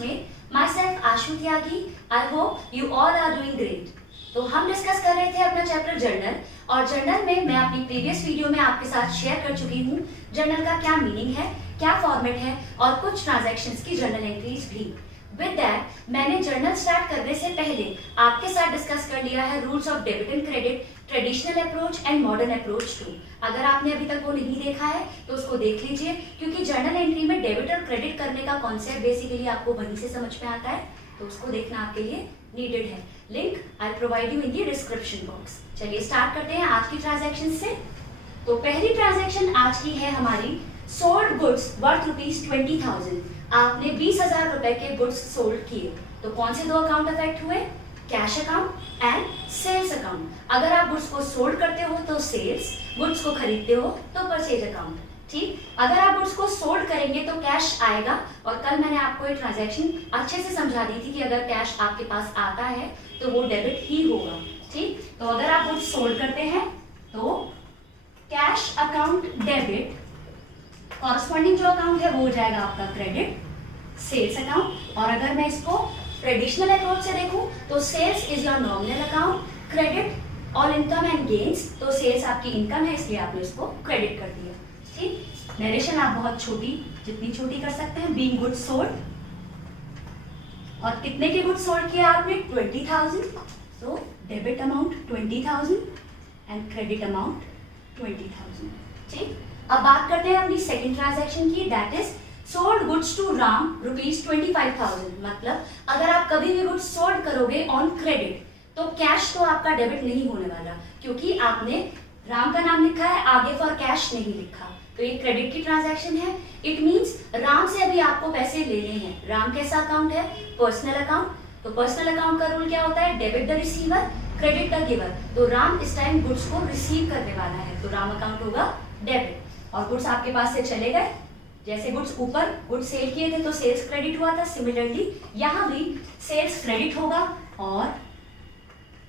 classmate, myself Ashu Tyagi. I hope you all are doing great. तो हम discuss कर रहे थे अपना चैप्टर जर्नल, और जर्नल में मैं अपनी प्रीवियस वीडियो में आपके साथ शेयर कर चुकी हूँ जर्नल का क्या मीनिंग है, क्या फॉर्मेट है और कुछ ट्रांजैक्शंस की जर्नल एंट्रीज भी। विद दैट मैंने जर्नल स्टार्ट करने से पहले आपके साथ डिस्कस कर लिया है rules of debit and credit, traditional approach and modern approach too. अगर आपने अभी तक वो नहीं देखा है तो उसको देख लीजिए, क्योंकि जर्नल एंट्री में डेबिट और क्रेडिट करने का कॉन्सेप्ट बेसिकली आपको वहीं से समझ में आता है, तो उसको देखना आपके लिए नीडेड है। Link I provide you in the description box. चलिए स्टार्ट करते हैं आज की ट्रांजैक्शन से। तो पहली ट्रांजैक्शन आज की है हमारी सोल्ड गुड्स वर्थ ₹20,000। आपने 20,000 रुपए के गुड्स सोल्ड किए। तो कौन से दो अकाउंट अफेक्ट हुए? Cash account and sales account. अगर आप गुड्स को सोल्ड करते हो तो सेल्स, गुड्स को खरीदते हो तो परचेज अकाउंट। ठीक, अगर आप गुड्स को सोल्ड करेंगे तो कैश आएगा, और कल मैंने आपको ये ट्रांजैक्शन अच्छे से समझा दी थी कि अगर कैश आपके पास आता है तो वो डेबिट ही होगा। ठीक, तो अगर आप गुड्स सोल्ड करते हैं तो कैश अकाउंट डेबिट, कॉरस्पॉन्डिंग जो अकाउंट है वो हो जाएगा आपका क्रेडिट, सेल्स अकाउंट। और अगर मैं इसको ट्रेडिशनल अप्रोच से देखूं तो sales is your nominal account, credit all income and gains. तो सेल्स आपकी इनकम है इसलिए आपने इसको क्रेडिट कर दिया। ठीक, नरेशन आप बहुत छोटी, जितनी छोटी कर सकते हैं। बीइंग गुड्स सोल्ड, और कितने के गुड्स सोल्ड किया आपने? 20,000। So debit amount 20,000 and credit amount 20,000। ठीक, अब बात करते हैं अपनी सेकंड ट्रांजैक्शन की, that is sold goods to Ram ₹25,000। मतलब अगर आप कभी भी गुड्स सोल्ड करोगे ऑन क्रेडिट तो कैश तो आपका डेबिट नहीं होने वाला, क्योंकि आपने राम का नाम लिखा है, आगे फॉर कैश नहीं लिखा, तो ये क्रेडिट की ट्रांजैक्शन है। इट मींस राम से अभी आपको पैसे लेने हैं। राम कैसा अकाउंट है? Personal account. तो पर्सनल अकाउंट का रूल क्या होता है? Debit the receiver, credit the giver. तो राम इस टाइम गुड्स को रिसीव करने वाला है, तो राम अकाउंट होगा डेबिट। और गुड्स आपके पास से चले गए, जैसे गुड्स ऊपर गुड्स सेल किए थे तो सेल्स क्रेडिट हुआ था, सिमिलरली यहाँ भी सेल्स क्रेडिट होगा और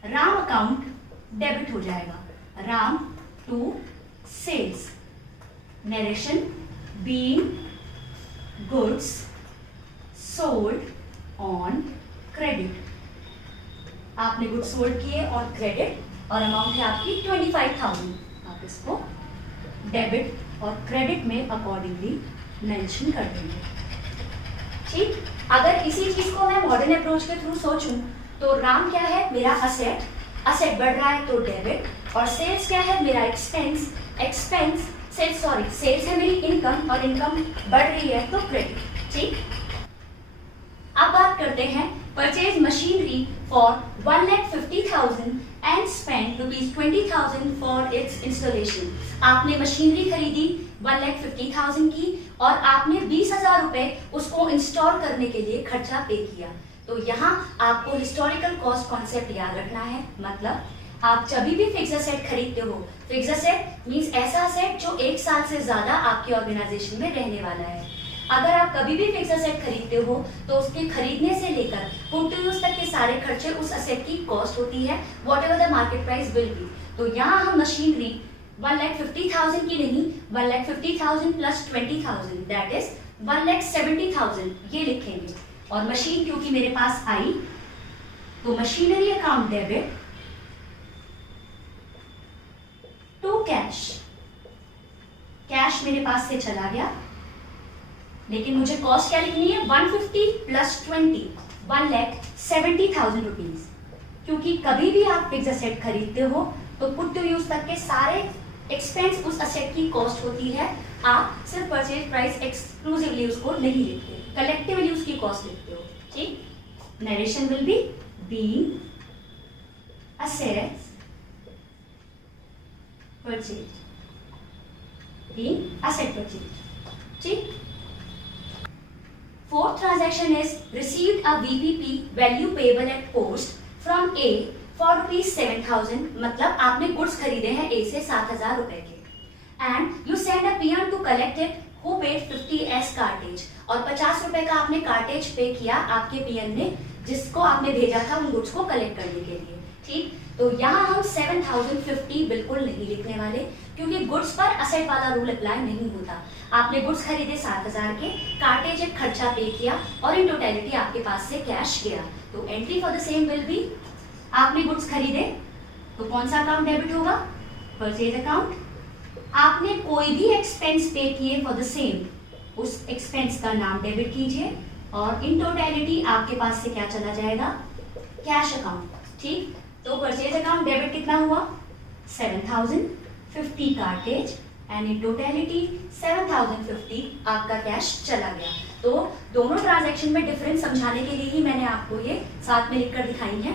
राम अकाउंट डेबिट हो जाएगा। Ram to sales. Narration being goods sold on credit. आपने गुड्स सोल्ड किए और क्रेडिट, और अमाउंट है आपकी 25,000। आप इसको डेबिट और क्रेडिट में अकॉर्डिंगली मेंशन कर देंगे। ठीक, अगर इसी चीज को मैं मॉडर्न अप्रोच के थ्रू सोचूं तो राम क्या है? मेरा असेट, असेट बढ़ रहा है तो डेबिट, और सेल्स क्या है? मेरा एक्सपेंस, एक्सपेंस सेल्स है मेरी इनकम, और इनकम बढ़ रही है तो क्रेडिट। ठीक, अब बात करते हैं purchase machinery for 1,50,000 and spend ₹20,000 for its installation. आपने मशीनरी खरीदी 1,50,000 की और आपने 20,000 रुपए उसको इंस्टॉल करने के लिए खर्चा पे किया। तो यहाँ आपको हिस्टोरिकल कॉस्ट कॉन्सेप्ट याद रखना है। मतलब आप जब भी फिक्स असेट खरीदते हो, फिक्स असेट मींस ऐसा असेट जो 1 साल से ज्यादा आपकी ऑर्गेनाइजेशन में रहने वाला है। अगर आप कभी भी फिक्स असेट खरीदते हो तो उसके खरीदने से लेकर पुट टू यूज तक के सारे खर्चे उस असेट की कॉस्ट होती है, what ever the market price will be. तो यहाँ हम मशीनरी 1,50,000 की नहीं, 1,50,000 प्लस 20,000 दैट इज 1,70,000 ये लिखेंगे। और मशीन क्योंकि मेरे पास आई तो machinery account debit to cash. Cash मेरे पास से चला गया, लेकिन मुझे कॉस्ट क्या लिखनी है? 150 प्लस 20, 1,70,000 रुपीज। क्योंकि कभी भी आप फिक्स असेट खरीदते हो तो पुट टू यूज तक के सारे एक्सपेंस उस असेट की कॉस्ट होती है। आप सिर्फ परचेज प्राइस एक्सक्लूसिवली उसको नहीं लिखते, कलेक्टिवली उसकी कॉस्ट लिखते हो। ठीक, narration will be being assets purchase, being asset purchase. ठीक, fourth transaction is received a VPP value payable at post from A for ₹7,000। मतलब आपने गुड्स खरीदे हैं A से 7,000 रुपए के, and you send a peon to collect it who paid 50 as cartage. और 50 रुपए का आपने कार्टेज पे किया आपके पीएन ने, जिसको आपने भेजा था उन गुड्स को कलेक्ट करने के लिए। ठीक, तो यहाँ हम 7050 बिल्कुल नहीं लिखने वाले, क्योंकि गुड्स पर असेट वाला रूल अप्लाई नहीं होता। आपने गुड्स खरीदे 7000 के, कार्टेज एक खर्चा पे किया और इन टोटलिटी आपके पास से कैश गया, तो entry for the same will be, आपने गुड्स खरीदे तो कौन सा अकाउंट डेबिट होगा, परचेज अकाउंट। आपने कोई भी एक्सपेंस पे किए फॉर द सेम, उस एक्सपेंस का नाम डेबिट कीजिए और इन टोटलिटी आपके पास से क्या चला जाएगा, कैश अकाउंट। ठीक, तो परचेज अकाउंट डेबिट कितना हुआ, 7050 कार्टेज एंड इन टोटलिटी 7050 आपका कैश चला गया। तो दोनों ट्रांजैक्शन में डिफरेंस समझाने के लिए ही मैंने आपको ये साथ में लिखकर दिखाई है।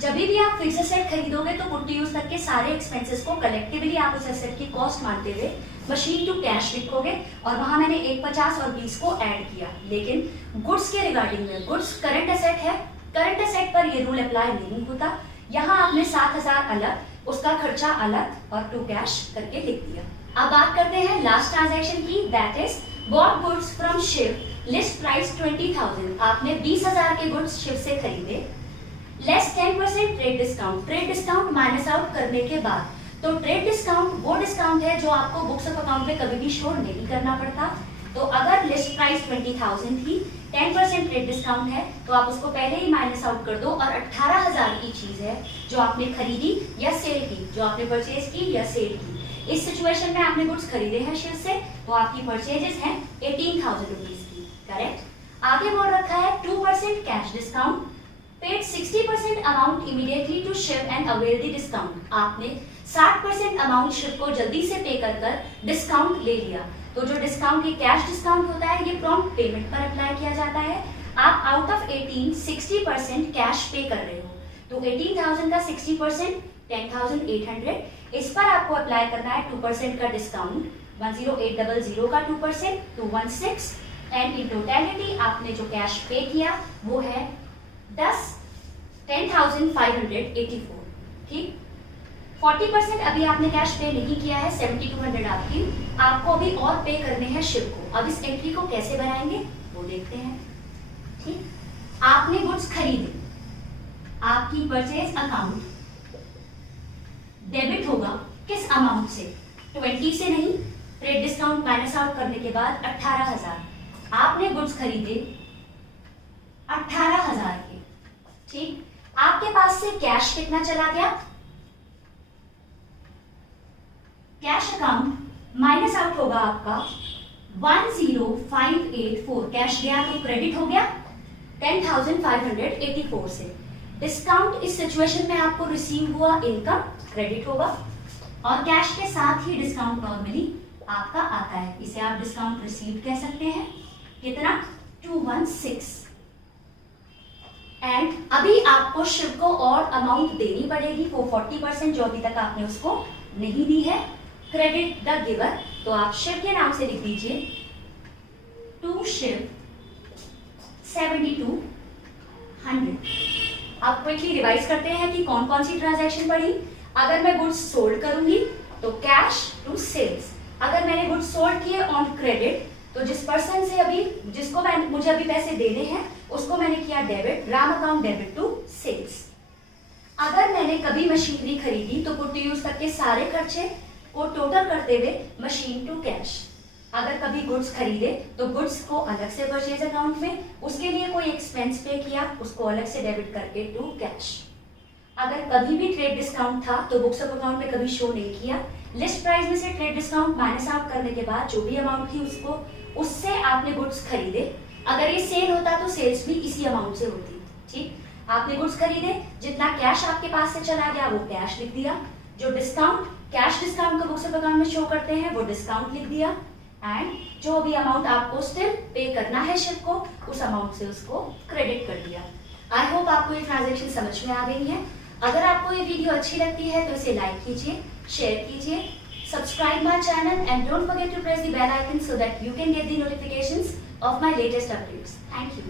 जब भी आप फिक्स एसेट खरीदोगे तो पुट टू यूज तक के सारे एक्सपेंसेस को कलेक्टिवली आप उस एसेट की कॉस्ट मानते हुए मशीन टू कैश लिखोगे, और वहां मैंने 1, 50 और 20 को ऐड किया। लेकिन गुड्स के रिगार्डिंग में, गुड्स करंट एसेट है, करंट एसेट पर ये रूल अप्लाई नहीं होता। यहाँ आपने 7000 अलग, उसका खर्चा अलग और टू कैश करके लिख दिया। अब बात करते हैं लास्ट ट्रांजैक्शन की, that is bought goods from Shiv, list price 20,000। आपने 20,000 के गुड्स शिव से खरीदे, less 10% trade discount, trade discount minus out करने के बाद। तो ट्रेड डिस्काउंट वो डिस्काउंट है जो आपको बुक्स ऑफ अकाउंट में कभी भी शो नहीं करना पड़ता। तो अगर लिस्ट प्राइस 20,000 थी, 10% ट्रेड डिस्काउंट है, तो आप उसको पहले ही माइनस आउट कर दो, और 18,000 की चीज है जो आपने खरीदी या सेल की, जो आपने परचेज की या सेल की। इस सिचुएशन में आपने गुड्स खरीदे हैं शिव से, तो आपकी परचेजेस हैं 18,000 रुपीज की, करेक्ट। आगे बोल रखा है 2% cash discount, paid 60% amount immediately to Shiv and avail the discount. आपने 60% अमाउंट शिव को जल्दी से पे कर डिस्काउंट ले लिया। तो जो डिस्काउंट, ये कैश डिस्काउंट होता है, ये प्रॉम्प्ट पेमेंट पर अप्लाई किया जाता है। आप आउट ऑफ 18 60% कैश पे कर रहे हो, तो 18,000 का 60% 10,800, इस पर आपको अप्लाई करना है 2% का डिस्काउंट, 10800 का 2% 216, एंड इन टोटलिटी आपने जो कैश पे किया वो है 10,584। ठीक, 40% अभी आपने कैश पे नहीं किया है, 7200 आपको अभी और पे करने हैं शिव को। अब इस एंट्री को कैसे बनाएंगे वो देखते हैं। ठीक, आपने गुड्स खरीदे, आपकी परचेज अकाउंट डेबिट होगा किस अमाउंट से, 20 से नहीं, ट्रेड डिस्काउंट माइनस आउट करने के बाद 18,000। आपने गुड्स खरीदे 18,000 के। ठीक, आपके पास से कैश कितना चला गया, कैश अकाउंट माइनस आउट होगा आपका 10584, कैश गया तो क्रेडिट हो गया 10,584 से। डिस्काउंट इस सिचुएशन में आपको रिसीव हुआ इनकम, क्रेडिट होगा, और कैश के साथ ही डिस्काउंट नॉर्मली आपका आता है, इसे आप डिस्काउंट रिसीव कह सकते हैं। कितना, 216। एंड अभी आपको शिव को और अमाउंट देनी पड़ेगी, वो 40% जो अभी तक आपने उसको नहीं दी है, क्रेडिट द गिवर। तो आप शिव के नाम से लिख दीजिए टू शिव 7200। अब क्विकली रिवाइज करते हैं कि कौन कौन सी ट्रांजैक्शन पड़ी। अगर मैं गुड्स सोल्ड करूंगी तो कैश टू सेल्स, अगर मैंने गुड्स सोल्ड किए ऑन क्रेडिट तो जिस पर्सन से अभी, जिसको मुझे अभी पैसे देने हैं उसको मैंने किया debit, Ram account debit to sales. अगर मैंने कभी मशीनरी खरीदी तो पुट टू यूज तक के सारे खर्चे को टोटल करते हुए मशीन टू कैश। अगर कभी गुड्स खरीदे तो गुड्स को अलग से परचेज अकाउंट में, उसके लिए कोई एक्सपेंस पे किया उसको अलग से डेबिट करके टू कैश। अगर कभी भी ट्रेड डिस्काउंट था तो बुक्स ऑफ अकाउंट में कभी शो नहीं किया, लिस्ट प्राइस में से ट्रेड डिस्काउंट माइनस आउट करने के बाद जो भी अमाउंट थी उसको, उससे आपने गुड्स खरीदे। अगर ये सेल होता तो सेल्स भी इसी अमाउंट से होती। ठीक, आपने गुड्स खरीदे, जितना कैश आपके पास से चला गया वो कैश लिख दिया, जो डिस्काउंट कैश डिस्काउंट को बुक्स ऑफ अकाउंट में शो करते हैं वो डिस्काउंट लिख दिया, एंड जो भी अमाउंट आपको स्टिल पे करना है शिप को, उस अमाउंट से उसको क्रेडिट कर दिया। आई होप आपको ये ट्रांजैक्शन समझ में आ गई है। अगर आपको ये वीडियो अच्छी लगती है तो इसे लाइक कीजिए, शेयर कीजिए, subscribe my channel and don't forget to press the bell icon so that you can get the notifications of my latest updates. Thank you.